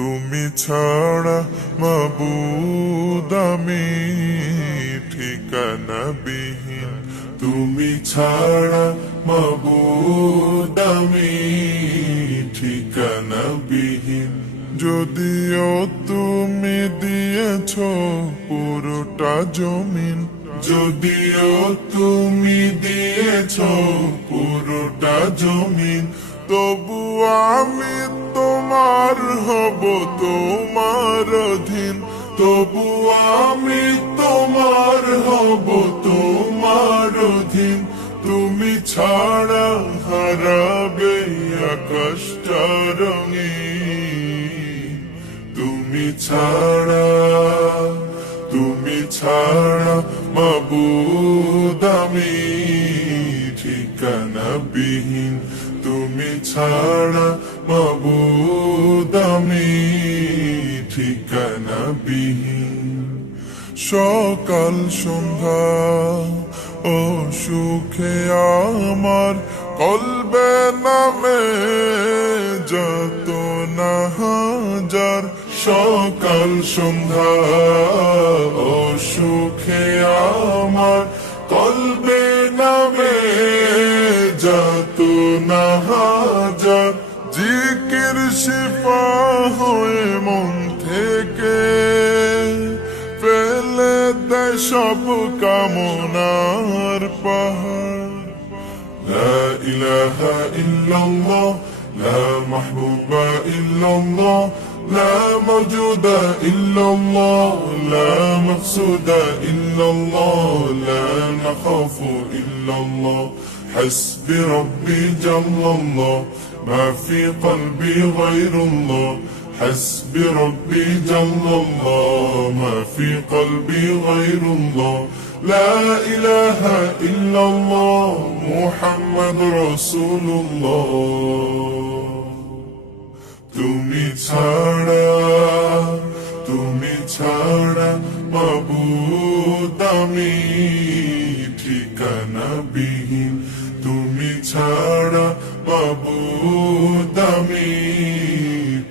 তুমি ছাড়া মাবুদ আমি ঠিকানাবিহীন, তুমি ছাড়া মাবুদ আমি ঠিকানাবিহীন। যদিও তুমি দিয়েছ পুরোটা জমিন, যদিও তুমি দিয়েছ পুরোটা জমিন, তবু আমি তোমার হব, তোমার অধীন। তবু আমি তোমার হব, তোমার অধীন। তুমি ছাড়া হারাবে আকাশটা রঙিন, তুমি ছাড়া, তুমি ছাড়া মাবুদ আমি ঠিকানাবিহীন, তুমি ছাড়া মাবুদ আমি ঠিকানাবিহীন। সকাল সন্ধ্যা ও সুখে আমার কলবে নামে যত না হাজার। সকাল সন্ধ্যা ও সুখে আমার কলবে নামে যত না হাজার। জিকির শিফা হয়ে মন থেকে ফেলে দেয় সব কামনার পাহাড়। লা ইলাহা ইল্লাল্লাহ, লা মাহবুবা ইল্লাল্লাহ, لا موجود إلا الله، لا مقصود إلا الله، لا نخاف إلا الله. حسبي ربي جل الله، ما في قلبي غير الله. حسبي ربي جل الله، ما في قلبي غير الله. لا إله إلا الله، محمد رسول الله. তুমি ছাড়া, তুমি ছাড়া মাবুদ আমি ঠিকানাবিহীন, তুমি ছাড়া মাবুদ আমি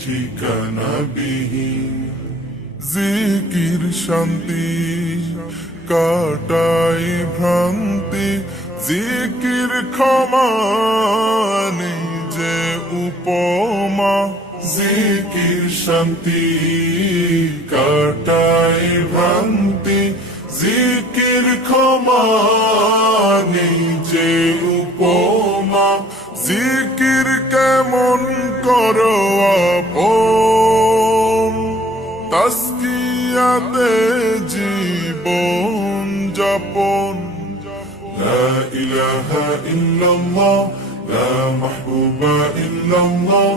ঠিকানাবিহীন। জিকির শান্তি কাটাই ভ্রান্তি, জিকির ক্ষমা নেই যে উপমা। জিকির শান্তি কাটাই ভ্রান্তি, জিকির ক্ষমা নেই যে উপমা। জিকির কেমন করো আপন, তাসকিয়াতে জীবন যাপন। লা ইলাহা ইল্লাল্লাহ, لا محبوب إلا الله،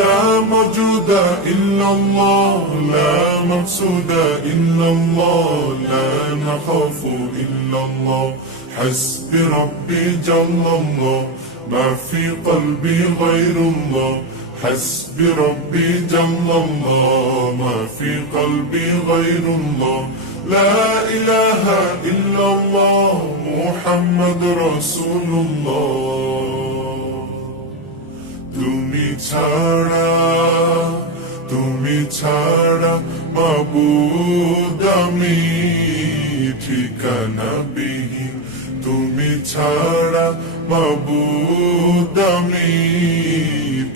لا موجود إلا الله، لا مقصود إلا الله، لا نخاف إلا الله. حسبي ربي جل الله، ما في قلبي غير الله. حسبي ربي جل الله، ما في قلبي غير الله. لا إله إلا الله، محمد رسول الله. তুমি ছাড়া, তুমি ছাড়া মাবুদ আমি ঠিকানাবিহীন, তুমি ছাড়া মাবুদ আমি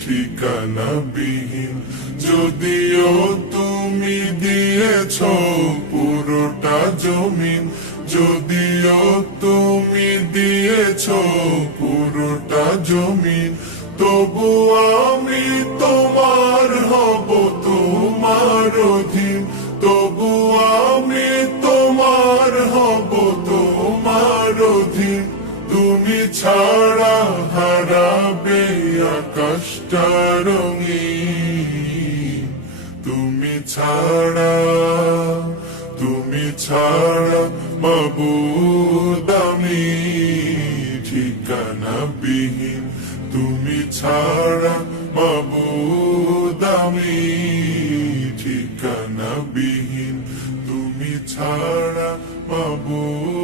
ঠিকানাবিহীন। যদিও তুমি দিয়েছ পুরোটা জমিন, যদিও তুমি দিয়েছ পুরোটা জমিন, তবু আমি তোমার হব, তোমার অধীন। তবু আমি তোমার হব, তোমার অধীন। তুমি ছাড়া হারাবে আকাশটা রঙিন, তুমি ছাড়া, তুমি ছাড়া মাবুদ আমি ঠিকানাবিহীন, তুমি ছাড়া মাবুদ আমি ঠিকানাবিহীন, তুমি ছাড়া মাবুদ।